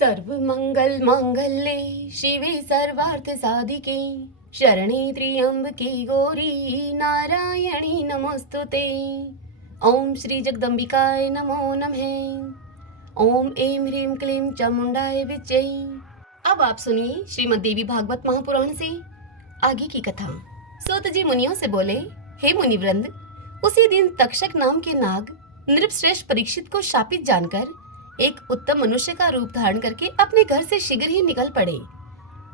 सर्व मंगल मांगल्ये शिवे सर्वार्थ साधिके शरणे त्र्यंबके गौरी नारायणी नमोस्तुते। ओम श्री जगदम्बिकाय नमो नमः। ओम ऐं ह्रीं क्लीं चामुंडाय विच्चे। अब आप सुनिए श्रीमद् देवी भागवत महापुराण से आगे की कथा। सूत जी मुनियों से बोले, हे मुनिवृंद, उसी दिन तक्षक नाम के नाग नृपश्रेष्ठ परीक्षित को शापित जानकर एक उत्तम मनुष्य का रूप धारण करके अपने घर से शीघ्र ही निकल पड़े।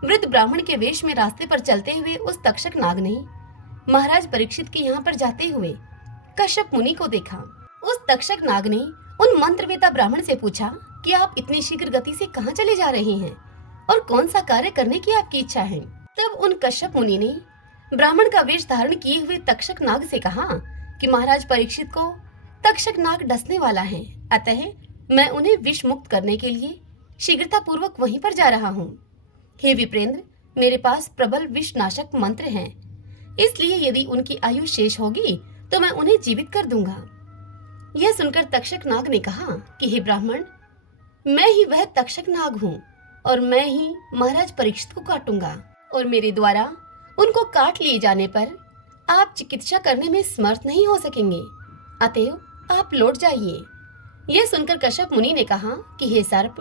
वृद्ध ब्राह्मण के वेश में रास्ते पर चलते हुए उस तक्षक नाग ने महाराज परीक्षित के यहाँ पर जाते हुए कश्यप मुनि को देखा। उस तक्षक नाग ने उन मंत्रवेता ब्राह्मण से पूछा कि आप इतनी शीघ्र गति से कहाँ चले जा रहे हैं और कौन सा कार्य करने की आपकी इच्छा है। तब उन कश्यप मुनि ने ब्राह्मण का वेश धारण किए हुए तक्षक नाग से कहा कि महाराज परीक्षित को तक्षक नाग डसने वाला है, अतः मैं उन्हें विष मुक्त करने के लिए शीघ्रता पूर्वक वहीं पर जा रहा हूँ। हे विप्रेंद्र, मेरे पास प्रबल विषनाशक मंत्र हैं, इसलिए यदि उनकी आयु शेष होगी तो मैं उन्हें जीवित कर दूंगा। यह सुनकर तक्षक नाग ने कहा कि हे ब्राह्मण, मैं ही वह तक्षक नाग हूँ और मैं ही महाराज परीक्षित को काटूंगा और मेरे द्वारा उनको काट लिए जाने पर आप चिकित्सा करने में समर्थ नहीं हो सकेंगे, अतएव आप लौट जाइए। यह सुनकर कश्यप मुनि ने कहा कि हे सर्प,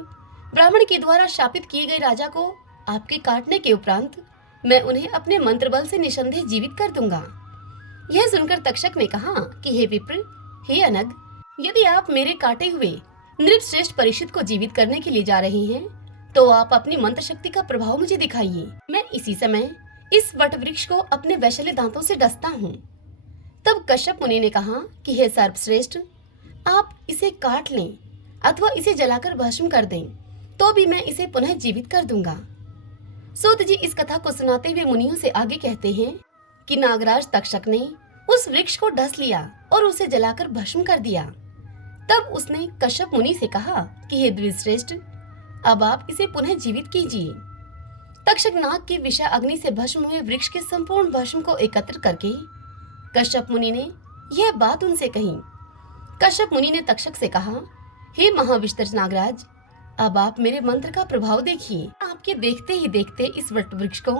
ब्राह्मण के द्वारा शापित किए गए राजा को आपके काटने के उपरांत मैं उन्हें अपने मंत्र बल से निसंदेह जीवित कर दूंगा। यह सुनकर तक्षक ने कहा कि हे विप्र, हे अनग, यदि आप मेरे काटे हुए नृपश्रेष्ठ परीक्षित को जीवित करने के लिए जा रहे हैं तो आप अपनी मंत्र शक्ति का प्रभाव मुझे दिखाइए। मैं इसी समय इस वट वृक्ष को अपने वैशल्य दांतों से डसता हूँ। तब कश्यप मुनि ने कहा कि हे सर्पश्रेष्ठ, आप इसे काट लें अथवा इसे जलाकर भस्म कर दें तो भी मैं इसे पुनः जीवित कर दूंगा। सूत जी इस कथा को सुनाते हुए मुनियों से आगे कहते हैं कि नागराज तक्षक ने उस वृक्ष को डस लिया और उसे जलाकर भस्म कर दिया। तब उसने कश्यप मुनि से कहा कि हे द्विजश्रेष्ठ, अब आप इसे पुनः जीवित कीजिए। तक्षक नाग की विषा अग्नि से भस्म हुए वृक्ष के संपूर्ण भस्म को एकत्र करके कश्यप मुनि ने यह बात उनसे कही। कश्यप मुनि ने तक्षक से कहा, हे महाविष्टर नागराज, अब आप मेरे मंत्र का प्रभाव देखिए। आपके देखते ही देखते इस वट वृक्ष को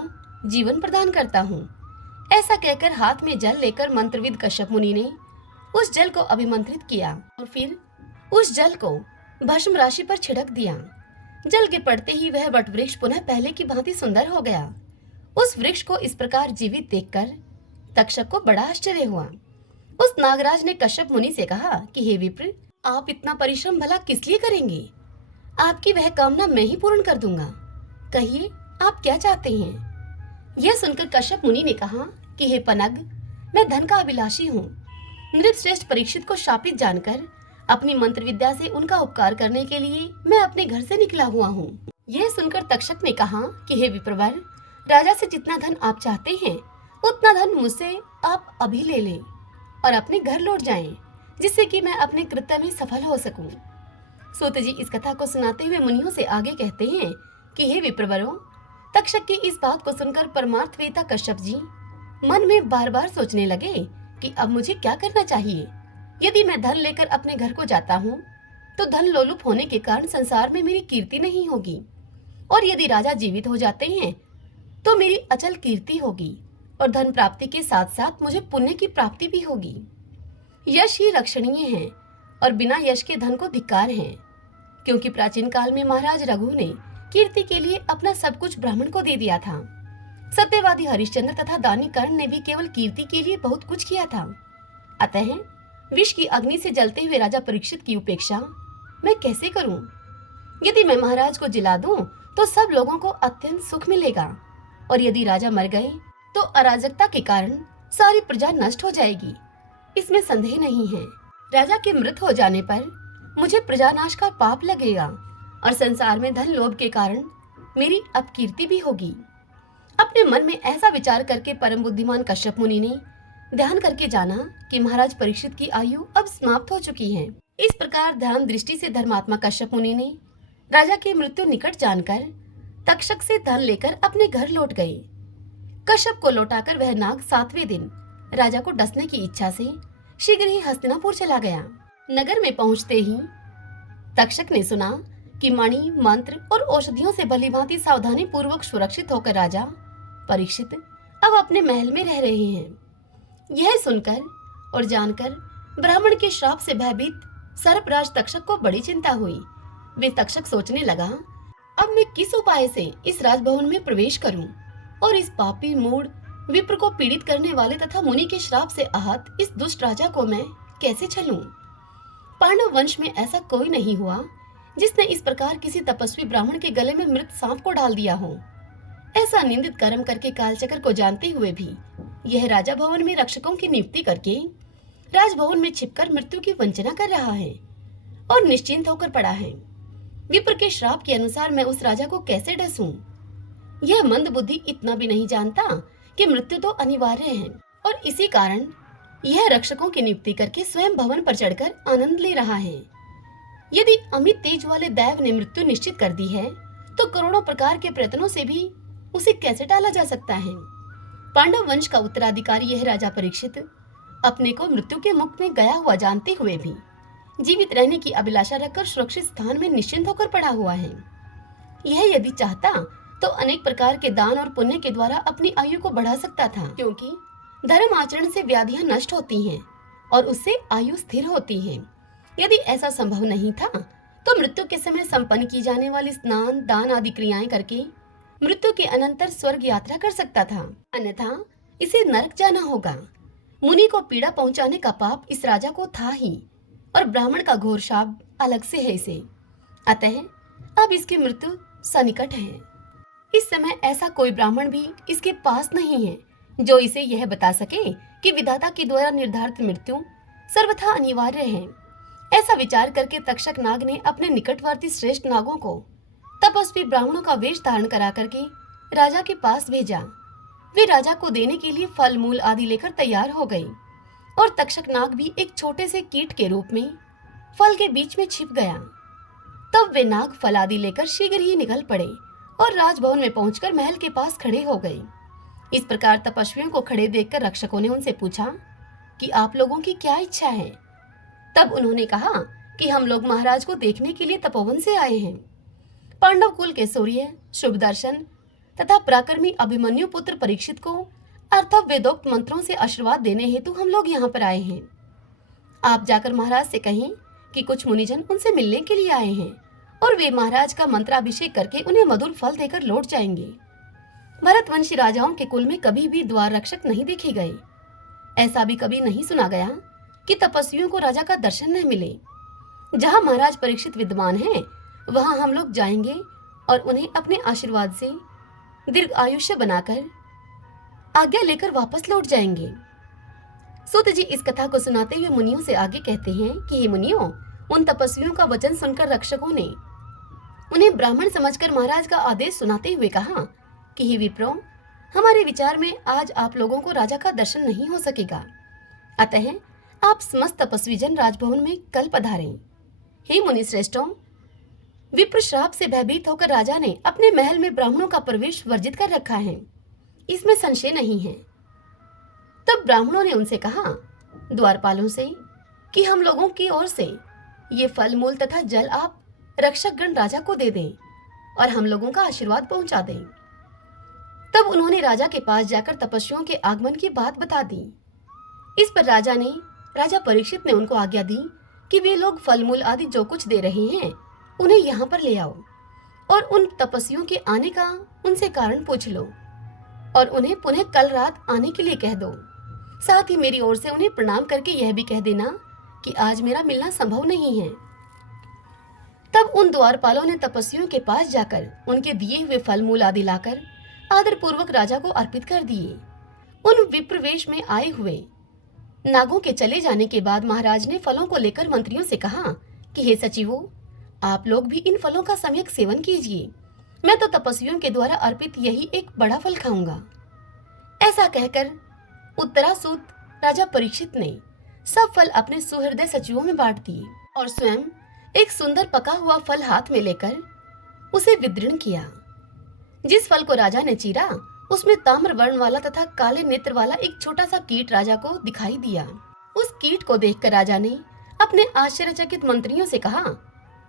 जीवन प्रदान करता हूँ। ऐसा कहकर हाथ में जल लेकर मंत्रविद कश्यप मुनि ने उस जल को अभिमंत्रित किया और फिर उस जल को भस्म राशि पर छिड़क दिया। जल के पड़ते ही वह वट वृक्ष पुनः पहले की भांति सुंदर हो गया। उस वृक्ष को इस प्रकार जीवित देखकर तक्षक को बड़ा आश्चर्य हुआ। उस नागराज ने कश्यप मुनि से कहा कि हे विप्र, आप इतना परिश्रम भला किस लिए करेंगे? आपकी वह कामना मैं ही पूर्ण कर दूंगा। कहिए, आप क्या चाहते हैं? यह सुनकर कश्यप मुनि ने कहा कि हे पनग, मैं धन का अभिलाषी हूँ। नृपश्रेष्ठ परीक्षित को शापित जानकर अपनी मंत्र विद्या से उनका उपकार करने के लिए मैं अपने घर से निकला हुआ हूँ। यह सुनकर तक्षक ने कहा कि हे विप्रवर, राजा से जितना धन आप चाहते हैं उतना धन मुझसे आप अभी ले लें और अपने घर लौट जाएं, जिससे कि मैं अपने कृत्य में सफल हो सकूं। सूत जी इस कथा को सुनाते हुए मुनियों से आगे कहते हैं कि हे विप्रवरों, तक्षक की इस बात को सुनकर परमार्थवेता कश्यप जी मन में बार बार सोचने लगे कि अब मुझे क्या करना चाहिए। यदि मैं धन लेकर अपने घर को जाता हूँ तो धन लोलुप होने के कारण संसार में मेरी कीर्ति नहीं होगी, और यदि राजा जीवित हो जाते हैं तो मेरी अचल कीर्ति होगी और धन प्राप्ति के साथ साथ मुझे पुण्य की प्राप्ति भी होगी। यश ही रक्षणीय है और बिना यश के धन को धिक्कार है, क्योंकि प्राचीन काल में महाराज रघु ने कीर्ति के लिए अपना सब कुछ ब्राह्मण को दे दिया था। सत्यवादी हरिश्चंद्र तथा दानी कर्ण ने भी केवल कीर्ति के लिए बहुत कुछ किया था। अतः विष की अग्नि से जलते हुए राजा परीक्षित की उपेक्षा मैं कैसे करूं? यदि मैं महाराज को जिला दूं तो सब लोगों को अत्यंत सुख मिलेगा, और यदि राजा मर गए तो अराजकता के कारण सारी प्रजा नष्ट हो जाएगी, इसमें संदेह नहीं है। राजा के मृत हो जाने पर मुझे प्रजानाश का पाप लगेगा और संसार में धन लोभ के कारण मेरी अपकीर्ति भी होगी। अपने मन में ऐसा विचार करके परम बुद्धिमान कश्यप मुनि ने ध्यान करके जाना कि महाराज परीक्षित की आयु अब समाप्त हो चुकी है। इस प्रकार ध्यान दृष्टि से धर्मात्मा कश्यप मुनि ने राजा की मृत्यु निकट जानकर तक्षक से धन लेकर अपने घर लौट गए। कश्यप को लौटाकर वह नाग 7वें दिन राजा को डसने की इच्छा से शीघ्र ही हस्तिनापुर चला गया। नगर में पहुंचते ही तक्षक ने सुना कि मणि, मंत्र और औषधियों से भलीभांति सावधानी पूर्वक सुरक्षित होकर राजा परीक्षित अब अपने महल में रह रहे हैं। यह सुनकर और जानकर ब्राह्मण के श्राप से भयभीत सर्पराज तक्षक को बड़ी चिंता हुई। वे तक्षक सोचने लगा, अब मैं किस उपाय से इस राजभवन में प्रवेश करूं और इस पापी मूढ़ विप्र को पीड़ित करने वाले तथा मुनि के श्राप से आहत इस दुष्ट राजा को मैं कैसे छलूं। पांडव वंश में ऐसा कोई नहीं हुआ जिसने इस प्रकार किसी तपस्वी ब्राह्मण के गले में मृत सांप को डाल दिया हो। ऐसा निंदित कर्म करके कालचक्र को जानते हुए भी यह राजा भवन में रक्षकों की नियुक्ति करके राजभवन में छिपकर मृत्यु की वंचना कर रहा है और निश्चिंत होकर पड़ा है। विप्र के श्राप के अनुसार मैं उस राजा को कैसे डसूं? यह मंद बुद्धि इतना भी नहीं जानता कि मृत्यु तो अनिवार्य है और इसी कारण यह रक्षकों की नियुक्ति करके स्वयं भवन पर चढ़कर आनंद ले रहा है। यदि अमित तेज वाले दैव ने मृत्यु निश्चित कर दी है तो करोड़ों प्रकार के प्रयत्नों से भी उसे कैसे टाला जा सकता है। पांडव वंश का उत्तराधिकारी यह राजा परीक्षित अपने को मृत्यु के मुख में गया हुआ जानते हुए भी जीवित रहने की अभिलाषा रखकर सुरक्षित स्थान में निश्चिंत होकर पड़ा हुआ है। यह यदि चाहता तो अनेक प्रकार के दान और पुण्य के द्वारा अपनी आयु को बढ़ा सकता था, क्योंकि धर्म आचरण से व्याधियां नष्ट होती हैं और उससे आयु स्थिर होती है। यदि ऐसा संभव नहीं था तो मृत्यु के समय संपन्न की जाने वाली स्नान, दान आदि क्रियाएं करके मृत्यु के अनंतर स्वर्ग यात्रा कर सकता था, अन्यथा इसे नरक जाना होगा। मुनि को पीड़ा पहुंचाने का पाप इस राजा को था ही और ब्राह्मण का घोर शाप अलग से है इसे। अतः अब इसकी मृत्यु सन्निकट है। इस समय ऐसा कोई ब्राह्मण भी इसके पास नहीं है जो इसे यह बता सके कि विधाता के द्वारा निर्धारित मृत्यु सर्वथा अनिवार्य है। ऐसा विचार करके तक्षक नाग ने अपने निकटवर्ती श्रेष्ठ नागों को तपस्वी ब्राह्मणों का वेश धारण करा करके राजा के पास भेजा। वे राजा को देने के लिए फल मूल आदि लेकर तैयार हो गई और तक्षक नाग भी एक छोटे से कीट के रूप में फल के बीच में छिप गया। तब वे नाग फल आदि लेकर शीघ्र ही निकल पड़े और राजभवन में पहुंचकर महल के पास खड़े हो गए। इस प्रकार तपस्वियों को खड़े देखकर रक्षकों ने उनसे पूछा कि आप लोगों की क्या इच्छा है। तब उन्होंने कहा कि हम लोग महाराज को देखने के लिए तपोवन से आए हैं। पांडव कुल के सूर्य, शुभ दर्शन तथा पराक्रमी अभिमन्यु पुत्र परीक्षित को अर्थ वेदोक्त मंत्रों से आशीर्वाद देने हेतु हम लोग यहाँ पर आए हैं। आप जाकर महाराज से कहें कि कुछ मुनिजन उनसे मिलने के लिए आए हैं और वे महाराज का मंत्राभिषेक करके उन्हें मधुर फल देकर लौट जाएंगे। भरतवंशी राजाओं के कुल में कभी भी द्वार रक्षक नहीं देखे गए। ऐसा भी कभी नहीं सुना गया कि तपस्वियों को राजा का दर्शन न मिले। जहाँ महाराज परीक्षित विद्यमान हैं, वहाँ हम लोग जाएंगे और उन्हें अपने आशीर्वाद से दीर्घ आयुष्य बनाकर आज्ञा लेकर वापस लौट जाएंगे। सूत जी इस कथा को सुनाते हुए मुनियों से आगे कहते हैं कि हे मुनियों, उन तपस्वियों का वचन सुनकर रक्षकों ने उन्हें ब्राह्मण समझकर महाराज का आदेश सुनाते हुए कहा कि हे विप्रो, हमारे विचार में आज आप लोगों को राजा का दर्शन नहीं हो सकेगा, अतः आप समस्त तपस्वी जन राजभवन में कल पधारें। हे मुनि श्रेष्ठों, विप्र श्राप से भयभीत होकर राजा ने अपने महल में ब्राह्मणों का प्रवेश वर्जित कर रखा है, इसमें संशय नहीं है। तब ब्राह्मणों ने उनसे कहा द्वारपालों से कि हम लोगों की ओर से ये फल मूल तथा जल आप रक्षक गण राजा को दे दें और हम लोगों का आशीर्वाद पहुंचा दें। तब उन्होंने राजा के पास जाकर तपस्वियों के आगमन की बात बता दी। इस पर राजा परीक्षित ने उनको आज्ञा दी कि वे लोग फल मूल आदि जो कुछ दे रहे हैं उन्हें यहाँ पर ले आओ और उन तपस्वियों के आने का उनसे कारण पूछ लो और उन्हें पुनः कल रात आने के लिए कह दो। साथ ही मेरी ओर से उन्हें प्रणाम करके यह भी कह देना कि आज मेरा मिलना संभव नहीं है। तब उन द्वारपालों ने तपस्वियों के पास जाकर उनके दिए हुए फल मूल आदि लाकर आदर पूर्वक राजा को अर्पित कर दिए। उन विप्रवेश में आए हुए नागों के चले जाने के बाद महाराज ने फलों को लेकर मंत्रियों से कहा कि हे सचिवों, आप लोग भी इन फलों का सम्यक सेवन कीजिए। मैं तो तपस्वियों के द्वारा अर्पित यही एक बड़ा फल खाऊंगा। ऐसा कहकर उत्तरासूत राजा परीक्षित ने सब फल अपने सुहृदय सचिवों में बांट दिए और स्वयं एक सुंदर पका हुआ फल हाथ में लेकर उसे विदृढ़ किया। जिस फल को राजा ने चीरा उसमें ताम्र वर्ण वाला तथा काले नेत्र वाला एक छोटा सा कीट राजा को दिखाई दिया। उस कीट को देखकर राजा ने अपने आश्चर्यचकित मंत्रियों से कहा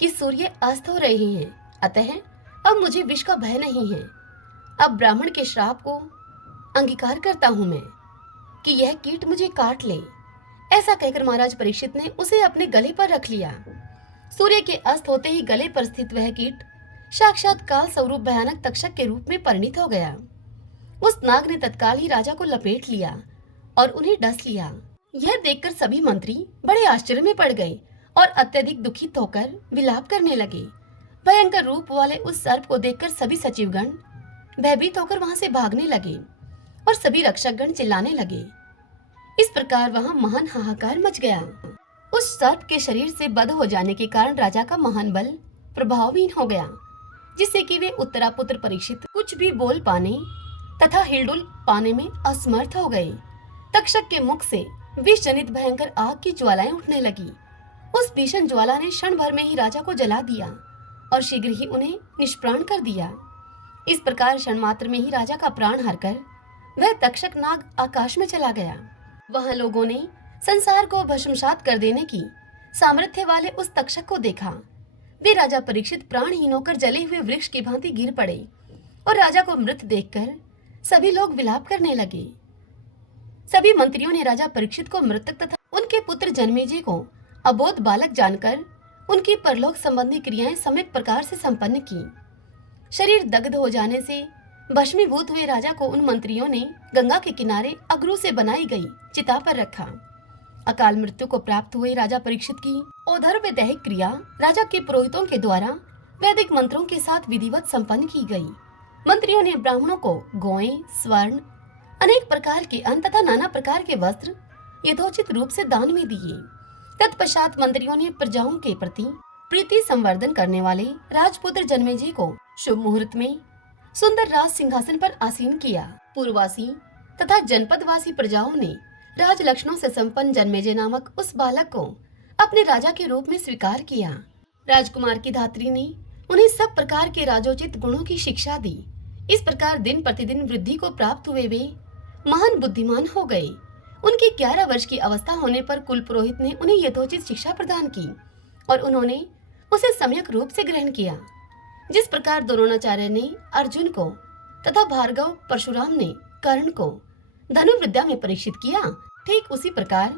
कि सूर्य अस्त हो रहे हैं, अतः अब मुझे विष का भय नहीं है। अब ब्राह्मण के श्राप को अंगीकार करता हूं मैं कि यह कीट मुझे काट ले। ऐसा कहकर महाराज परीक्षित ने उसे अपने गले पर रख लिया। सूर्य के अस्त होते ही गले पर स्थित वह कीट साक्षात काल स्वरूप भयानक तक्षक के रूप में परिणित हो गया। उस नाग ने तत्काल ही राजा को लपेट लिया और उन्हें डस लिया। यह देखकर सभी मंत्री बड़े आश्चर्य में पड़ गए और अत्यधिक दुखित होकर विलाप करने लगे। भयंकर रूप वाले उस सर्प को देखकर सभी सचिवगण भयभीत होकर वहां से भागने लगे और सभी रक्षकगण चिल्लाने लगे। इस प्रकार वहां महान हाहाकार मच गया। उस सर्प के शरीर से बध हो जाने के कारण राजा का महान बल प्रभावहीन हो गया, जिससे कि वे उत्तरापुत्र परीक्षित कुछ भी बोल पाने तथा हिलडुल पाने में असमर्थ हो गए। तक्षक के मुख से विष जनित भयंकर आग की ज्वालाएं उठने लगी। उस भीषण ज्वाला ने क्षण भर में ही राजा को जला दिया और शीघ्र ही उन्हें निष्प्राण कर दिया। इस प्रकार क्षण मात्र में ही राजा का प्राण हरकर वह तक्षक नाग आकाश में चला गया। वहां लोगों ने संसार को भस्मसात कर देने की सामर्थ्य वाले उस तक्षक को देखा। वे राजा परीक्षित प्राणहीन होकर जले हुए वृक्ष की भांति गिर पड़े और राजा को मृत देखकर सभी लोग विलाप करने लगे। सभी मंत्रियों ने राजा परीक्षित को मृतक तथा उनके पुत्र जन्मेजय को अबोध बालक जानकर उनकी परलोक संबंधी क्रियाएं सम्यक प्रकार से संपन्न की। शरीर दग्ध हो जाने से भस्मीभूत हुए राजा को उन मंत्रियों ने गंगा के किनारे अगरू से बनाई गई चिता पर रखा। अकाल मृत्यु को प्राप्त हुए राजा परीक्षित की औधर्व दैहिक क्रिया राजा के पुरोहितों के द्वारा वैदिक मंत्रों के साथ विधिवत संपन्न की गई। मंत्रियों ने ब्राह्मणों को गौएं, स्वर्ण, अनेक प्रकार के अन्न तथा नाना प्रकार के वस्त्र यथोचित रूप से दान में दिए। तत्पश्चात मंत्रियों ने प्रजाओं के प्रति प्रीति संवर्धन करने वाले राजपुत्र जन्मेजय को शुभ मुहूर्त में सुंदर राज सिंहासन पर आसीन किया। पूर्ववासी तथा जनपदवासी प्रजाओं ने राज लक्षणों से संपन्न जन्मेजय नामक उस बालक को अपने राजा के रूप में स्वीकार किया। राजकुमार की धात्री ने उन्हें सब प्रकार के राजोचित गुणों की शिक्षा दी। इस प्रकार दिन प्रतिदिन वृद्धि को प्राप्त हुए वे महान बुद्धिमान हो गए। उनकी 11 वर्ष की अवस्था होने पर कुल पुरोहित ने उन्हें यथोचित शिक्षा प्रदान की और उन्होंने उसे सम्यक रूप से ग्रहण किया। जिस प्रकार द्रोणाचार्य ने अर्जुन को तथा भार्गव परशुराम ने कर्ण को धनुर्विद्या में परीक्षित किया, ठीक उसी प्रकार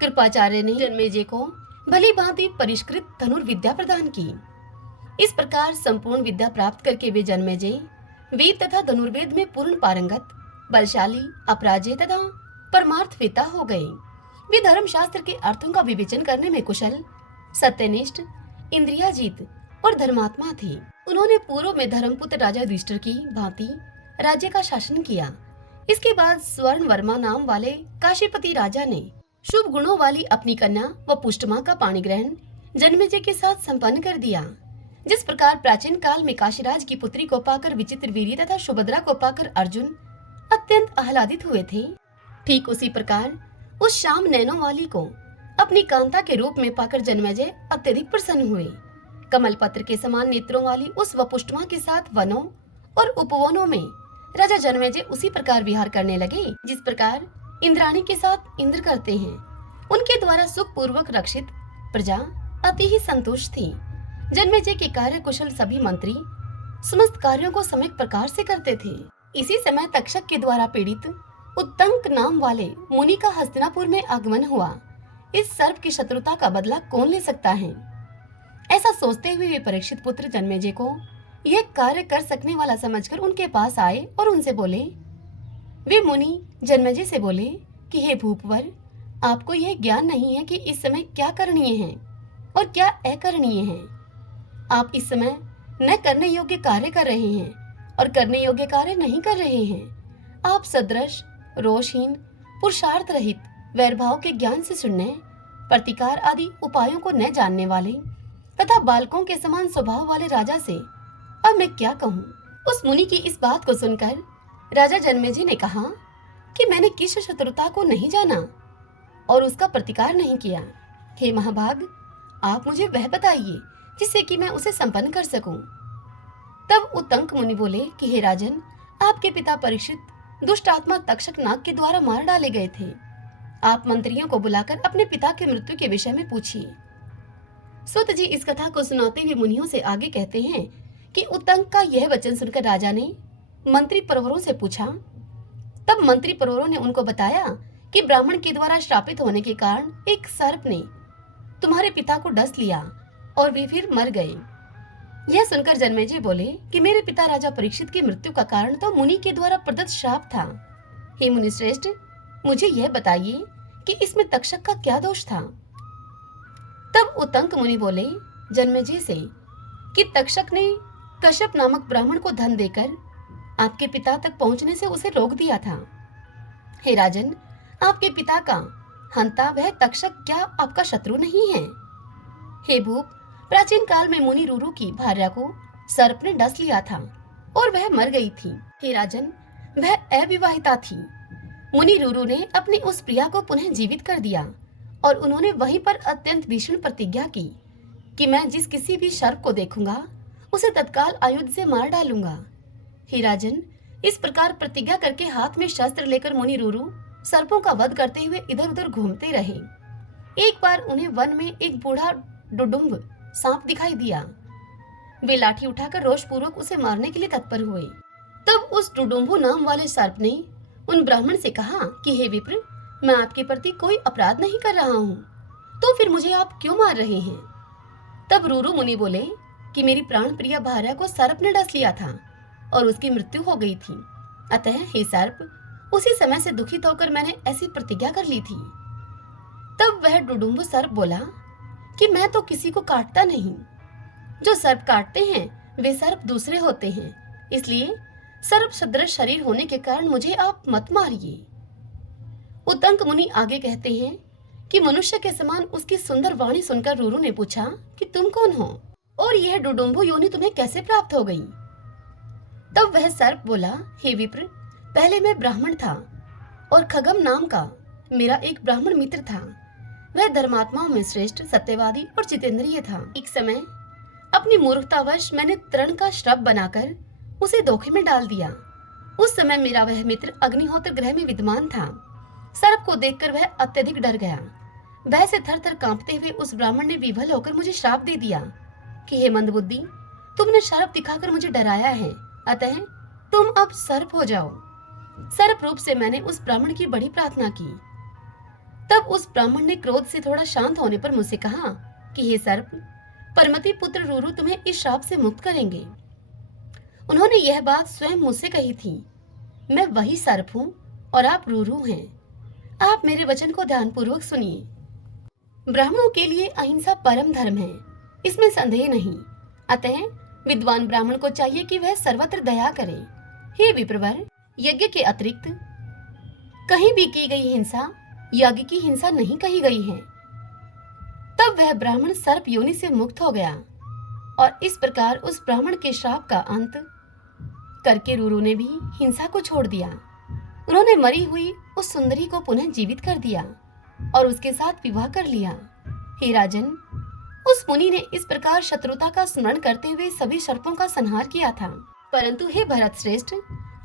कृपाचार्य ने जन्मेजय को भली भांति परिष्कृत धनुर्विद्या प्रदान की। इस प्रकार संपूर्ण विद्या प्राप्त करके वे जन्मेजय वेद तथा धनुर्वेद में पूर्ण पारंगत, बलशाली, अपराजय तथा परमार्थवेता हो गए। वे धर्मशास्त्र के अर्थों का विवेचन करने में कुशल, सत्यनिष्ठ, इंद्रियाजीत और धर्मात्मा थे। उन्होंने पूर्व में धर्मपुत्र राजा युधिष्ठिर की भांति राज्य का शासन किया। इसके बाद स्वर्णवर्मा नाम वाले काशीपति राजा ने शुभ गुणों वाली अपनी कन्या व पुष्टमा का पाणी ग्रहण जन्मेजय के साथ संपन्न कर दिया। जिस प्रकार प्राचीन काल में काशीराज की पुत्री को पाकर विचित्र वीर्य तथा सुभद्रा को पाकर अर्जुन अत्यंत आह्लादित हुए थे, ठीक उसी प्रकार उस श्याम नैनों वाली को अपनी कांता के रूप में पाकर जन्मेजय अत्यधिक प्रसन्न हुए। कमल पत्र के समान नेत्रों वाली उस वपुष्टमा के साथ वनों और उपवनों में राजा जन्मेजय उसी प्रकार विहार करने लगे जिस प्रकार इंद्राणी के साथ इंद्र करते हैं। उनके द्वारा सुख पूर्वक रक्षित प्रजा अति ही संतुष्ट थी। जन्मेजय के कार्य कुशल सभी मंत्री समस्त कार्यों को सम्यक प्रकार से करते थे। इसी समय तक्षक के द्वारा पीड़ित उत्तंक नाम वाले मुनि का हस्तिनापुर में आगमन हुआ। इस सर्प की शत्रुता का बदला कौन ले सकता है? ऐसा सोचते हुए वे परीक्षित पुत्र जन्मेजय को यह कार्य कर सकने वाला समझकर उनके पास आए और उनसे बोले। वे मुनि जन्मेजय से बोले कि हे भूपवर, आपको यह ज्ञान नहीं है कि इस समय क्या करणीय है और क्या अकरणीय है। आप इस समय न करने योग्य कार्य कर रहे हैं और करने योग्य कार्य नहीं कर रहे हैं। आप सदृश, रोषहीन, पुरुषार्थ रहित, वैरभाव के ज्ञान से सुनने, प्रतिकार आदि उपायों को न जानने वाले तथा बालकों के समान स्वभाव वाले राजा से अब मैं क्या कहूँ। उस मुनि की इस बात को सुनकर राजा जन्मेजय ने कहा कि मैंने किस शत्रुता को नहीं जाना और उसका प्रतिकार नहीं किया। हे महाभाग, आप मुझे वह बताइए जिससे कि मैं उसे संपन्न कर सकूं। तब उत्तंक मुनि बोले कि हे राजन, आपके पिता परीक्षित दुष्ट आत्मा तक्षक नाग के द्वारा मार डाले गए थे। आप मंत्रियों को बुलाकर अपने पिता के मृत्यु के विषय में पूछिए। सुत जी इस कथा को सुनाते हुए मुनियों से आगे कहते हैं कि उत्तंक का यह वचन सुनकर राजा ने मंत्री परवरों से पूछा। तब मंत्री परवरों ने उनको बताया कि ब्राह्मण के द्वारा श्रापित होने के कारण एक सर्प ने तुम्हारे पिता को डस लिया और वे फिर मर गए। यह सुनकर जन्मेजय बोले कि मेरे पिता राजा परीक्षित की मृत्यु का कारण तो मुनि के द्वारा प्रदत्त श्राप था। हे मुनि श्रेष्ठ, मुझे यह बताइए कि इसमें तक्षक का क्या दोष था। तब उत्तंक मुनि बोले जन्मेजय से कि तक्षक ने कश्यप नामक ब्राह्मण को धन देकर आपके पिता तक पहुंचने से उसे रोक दिया था। हे राजन, आपके पिता का हंता वह तक्षक क्या आपका शत्रु नहीं है? हे भूप, प्राचीन काल में मुनि रूरू की भार्या को सर्प ने डस लिया था और वह मर गई थी। हे राजन, वह अविवाहिता थी। मुनि रूरू ने अपनी उस प्रिया को पुनः जीवित कर दिया और उन्होंने वहीं पर अत्यंत भीषण प्रतिज्ञा की कि मैं जिस किसी भी सर्प को देखूंगा उसे तत्काल आयुध से मार डालूंगा। हे राजन, इस प्रकार प्रतिज्ञा करके हाथ में शस्त्र लेकर मुनि रूरू सर्पों का वध करते हुए इधर उधर घूमते रहे। एक बार उन्हें वन में एक बूढ़ा डुडुम्ब सांप दिखाई दिया। वे लाठी उठाकर रोषपूर्वक उसे मारने के लिए तत्पर हुए। तब उस डुडुम्बु नाम वाले सर्प ने उन ब्राह्मण से कहा कि हे विप्र, मैं आपके प्रति कोई अपराध नहीं कर रहा हूँ, तो फिर मुझे आप क्यों मार रहे हैं? तब रूरू मुनि बोले कि मेरी प्राण प्रिय भार्या को सर्प ने डस लिया था और उसकी मृत्यु हो गई थी। अतः हे सर्प, उसी समय से दुखित होकर मैंने ऐसी प्रतिज्ञा कर ली थी। तब वह डुडुम्बु सर्प बोला कि मैं तो किसी को काटता नहीं। जो सर्प काटते हैं वे सर्प दूसरे होते हैं, इसलिए सर्प सदृश शरीर होने के कारण मुझे आप मत मारिए। उत्तंक मुनि आगे कहते हैं कि मनुष्य के समान उसकी सुंदर वाणी सुनकर रूरू ने पूछा कि तुम कौन हो और यह डुडुम्बु योनि तुम्हें कैसे प्राप्त हो गई? तब वह सर्प बोला, हे विप्र, पहले मैं ब्राह्मण था और खगम नाम का मेरा एक ब्राह्मण मित्र था। वह धर्मात्माओं में श्रेष्ठ, सत्यवादी और जितेंद्रिय था। एक समय अपनी मूर्खतावश मैंने तृण का श्रप बनाकर उसे धोखे में डाल दिया। उस समय मेरा वह मित्र अग्निहोत्र ग्रह में विद्यमान था। सर्प को देखकर वह अत्यधिक डर गया। वह से थर थर कांपते हुए उस ब्राह्मण ने विवल होकर मुझे श्राप दे दिया कि हे मंदबुद्धि, तुमने सर्प दिखाकर मुझे डराया है, अतः तुम अब सर्प हो जाओ। सर्प रूप से मैंने उस ब्राह्मण की बड़ी प्रार्थना की। तब उस ब्राह्मण ने क्रोध से थोड़ा शांत होने पर मुझसे कहा कि हे सर्प, परमति पुत्र रूरू तुम्हें इस श्राप से मुक्त करेंगे। उन्होंने यह बात स्वयं मुझसे कही थी। मैं वही सर्प हूँ और आप रूरू हैं। आप मेरे वचन को ध्यानपूर्वक सुनिए। ब्राह्मणों के लिए अहिंसा परम धर्म है, इसमें संदेह नहीं। अतः विद्वान ब्राह्मण को चाहिए कि वह सर्वत्र दया करे। हे विप्रवर, यज्ञ के अतिरिक्त कहीं भी की गई हिंसा यज्ञ की हिंसा नहीं कही गई है। तब वह ब्राह्मण सर्प योनि से मुक्त हो गया और इस प्रकार उस ब्राह्मण के श्राप का अंत करके रूरू ने भी हिंसा को छोड़ दिया। उन्होंने मरी हुई उस सुंदरी को पुनः जीवित कर दिया और उसके साथ विवाह कर लिया। हे राजन, उस मुनि ने इस प्रकार शत्रुता का स्मरण करते हुए सभी सर्पों का संहार किया था। परंतु हे भरत श्रेष्ठ,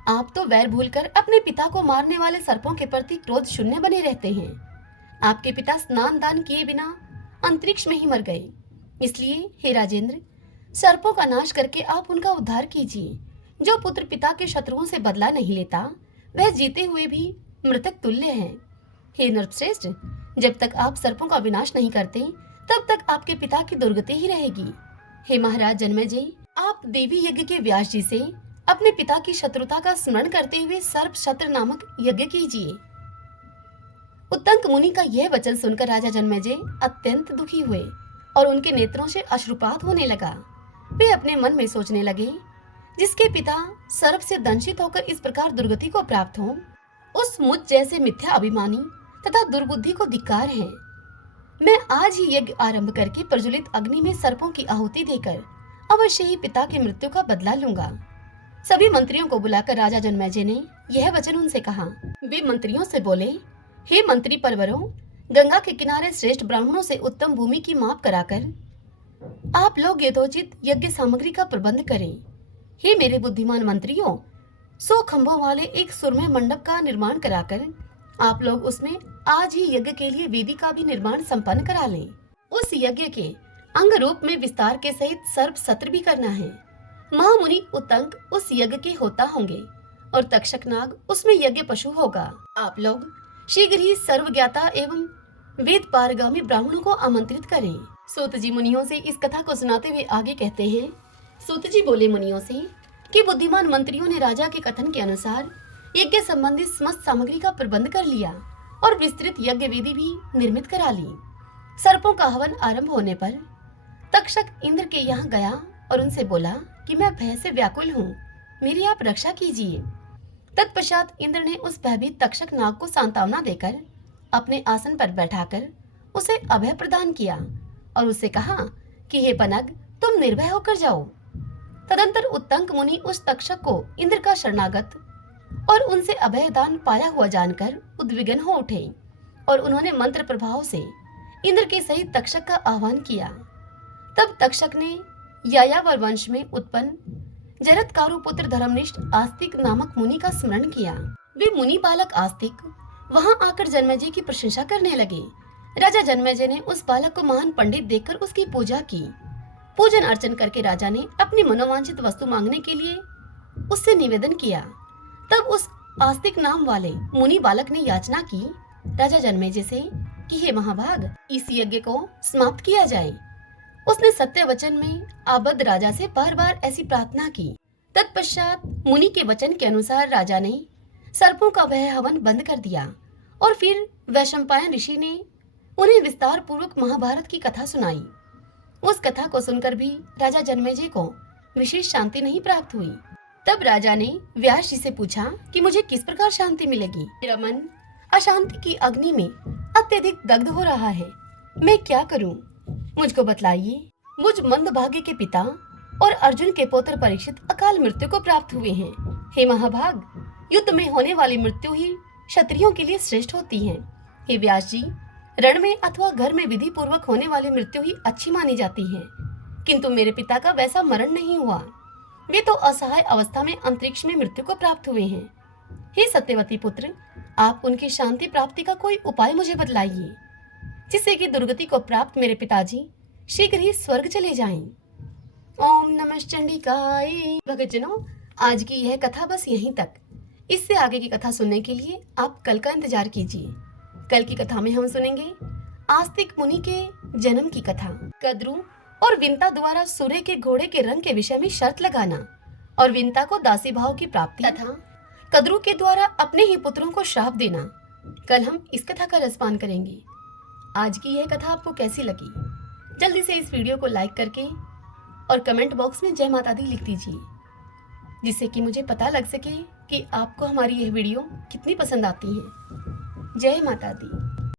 आप तो वैर भूलकर अपने पिता को मारने वाले सर्पों के प्रति क्रोध शून्य बने रहते हैं। आपके पिता स्नान दान किए बिना अंतरिक्ष में ही मर गए। इसलिए हे राजेंद्र, सर्पों का नाश करके आप उनका उद्धार कीजिए। जो पुत्र पिता के शत्रुओं से बदला नहीं लेता वह जीते हुए भी मृतक तुल्य है। हे नरश्रेष्ठ, जब तक आप सर्पों का विनाश नहीं करते तब तक आपके पिता की दुर्गति ही रहेगी। हे महाराज जन्मेजय, आप देवी यज्ञ के व्यास जी से अपने पिता की शत्रुता का स्मरण करते हुए सर्प शत्र नामक यज्ञ कीजिए। उत्तंक मुनि का यह वचन सुनकर राजा जन्मेजय अत्यंत दुखी हुए और उनके नेत्रों से अश्रुपात होने लगा। वे अपने मन में सोचने लगे, जिसके पिता सर्प से दंशित होकर इस प्रकार दुर्गति को प्राप्त हो, उस मुझ जैसे मिथ्या अभिमानी तथा दुर्बुद्धि को धिक्कार है। मैं आज ही यज्ञ आरंभ करके प्रज्वलित अग्नि में सर्पों की आहुति देकर अवश्य ही पिता की मृत्यु का बदला लूंगा। सभी मंत्रियों को बुलाकर राजा जन्मेजय ने यह वचन उनसे कहा। वे मंत्रियों से बोले, हे मंत्री परवरों, गंगा के किनारे श्रेष्ठ ब्राह्मणों से उत्तम भूमि की माप कराकर आप लोग यथोचित यज्ञ सामग्री का प्रबंध करें। हे मेरे बुद्धिमान मंत्रियों, 100 खंभों वाले एक सुरमय मंडप का निर्माण कराकर आप लोग उसमें आज ही यज्ञ के लिए वेदी का भी निर्माण संपन्न करा लें। उस यज्ञ के अंग रूप में विस्तार के सहित सर्प सत्र भी करना है। महामुनि उत्तंक उस यज्ञ के होता होंगे और तक्षक नाग उसमें यज्ञ पशु होगा। आप लोग शीघ्र ही सर्वज्ञाता एवं वेद पारगामी ब्राह्मणों को आमंत्रित करें। सूत जी मुनियों से इस कथा को सुनाते हुए आगे कहते हैं, सूत जी बोले मुनियों से कि बुद्धिमान मंत्रियों ने राजा के कथन के अनुसार यज्ञ संबंधी समस्त सामग्री का प्रबंध कर लिया और विस्तृत यज्ञ वेदी भी निर्मित करा ली। सर्पों का हवन आरंभ होने पर तक्षक इंद्र के यहाँ गया और उनसे बोला कि मैं भय से व्याकुल हूँ, मेरी आप रक्षा कीजिए। तत्पश्चात इंद्र ने उस भयभीत तक्षक नाग को सांत्वना देकर अपने आसन पर बैठाकर उसे अभय प्रदान किया और उससे कहा कि हे पनग, तुम निर्भय होकर जाओ। तदंतर उत्तंक मुनि उस तक्षक को इंद्र का शरणागत और उनसे अभय दान पाया हुआ जानकर उद्विग्न हो उठे और उन्होंने मंत्र प्रभाव से इंद्र के सहित तक्षक का आह्वान किया। तब तक्षक ने यायावर वंश में उत्पन्न जरत्कारु पुत्र धर्मनिष्ठ आस्तिक नामक मुनि का स्मरण किया। वे मुनि बालक आस्तिक वहां आकर जन्मेजय की प्रशंसा करने लगे। राजा जन्मेजय ने उस बालक को महान पंडित देखकर उसकी पूजा की। पूजन अर्चन करके राजा ने अपनी मनोवांछित वस्तु मांगने के लिए उससे निवेदन किया। तब उस आस्तिक नाम वाले मुनि बालक ने याचना की राजा जन्मेजय से कि हे महाभाग, इस यज्ञ को समाप्त किया जाए। उसने सत्य वचन में आबद्ध राजा से बार बार ऐसी प्रार्थना की। तत्पश्चात मुनि के वचन के अनुसार राजा ने सर्पों का वह हवन बंद कर दिया और फिर वैशंपायन ऋषि ने उन्हें विस्तार पूर्वक महाभारत की कथा सुनाई। उस कथा को सुनकर भी राजा जन्मेजय को विशेष शांति नहीं प्राप्त हुई। तब राजा ने व्यास जी से पूछा कि मुझे किस प्रकार शांति मिलेगी। मेरा मन अशांति की अग्नि में अत्यधिक दग्ध हो रहा है, मैं क्या करूं? मुझको बतलाइए। मुझ मंदभाग्य के पिता और अर्जुन के पुत्र परीक्षित अकाल मृत्यु को प्राप्त हुए हैं। हे महाभाग, युद्ध में होने वाली मृत्यु ही क्षत्रियों के लिए श्रेष्ठ होती है। हे व्यास जी, रण में अथवा घर में विधि पूर्वक होने वाली मृत्यु ही अच्छी मानी जाती है, किंतु मेरे पिता का वैसा मरण नहीं हुआ। वे तो असहाय अवस्था में अंतरिक्ष में मृत्यु को प्राप्त हुए हैं। हे सत्यवती पुत्र, आप उनकी शांति प्राप्ति का कोई उपाय मुझे बतलाइए, जिससे कि दुर्गति को प्राप्त मेरे पिताजी शीघ्र ही स्वर्ग चले जाएं। ओम नमः चंडिकाय। भक्तजनों, आज की यह कथा बस यहीं तक। इससे आगे की कथा सुनने के लिए आप कल का इंतजार कीजिए। कल की कथा में हम सुनेंगे आस्तिक मुनि के जन्म की कथा, कद्रु और विंता द्वारा सूर्य के घोड़े के रंग के विषय में शर्त लगाना और विंता को दासी भाव की प्राप्ति तथा कद्रु के द्वारा अपने ही पुत्रों को श्राप देना। कल हम इस कथा का रसपान करेंगे। आज की यह कथा आपको कैसी लगी? जल्दी से इस वीडियो को लाइक करके और कमेंट बॉक्स में जय माता दी लिख दीजिए, जिससे कि मुझे पता लग सके कि आपको हमारी यह वीडियो कितनी पसंद आती है। जय माता दी।